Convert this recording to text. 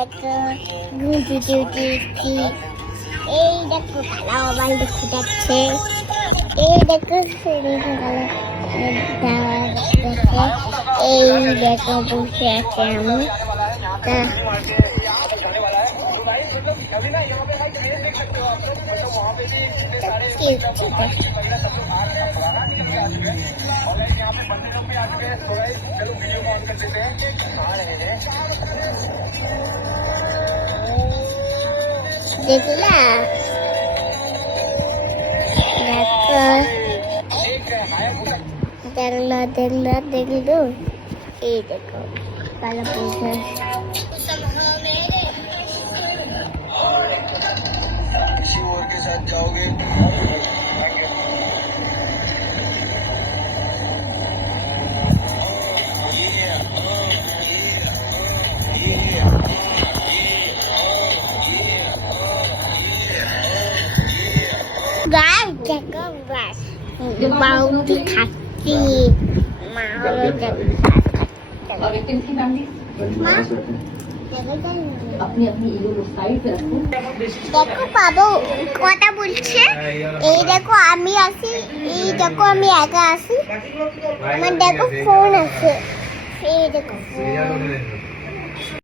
দেখো গুটি টুটি এই দেখো কালা মোবাইল দেখতে যাচ্ছে এই দেখো এই দেখো বসে আছে আমি দেখলা দেখলো এই দেখো কালা পুষা के साथ जाओगे बाउंटी खाती अपनी अपनी ईगो को साइड पे रखो देखो बाबू কথা বলছে এই দেখো আমি আসি এই দেখো আমি একা আসি আমার দেখো ফোন আছে এই দেখো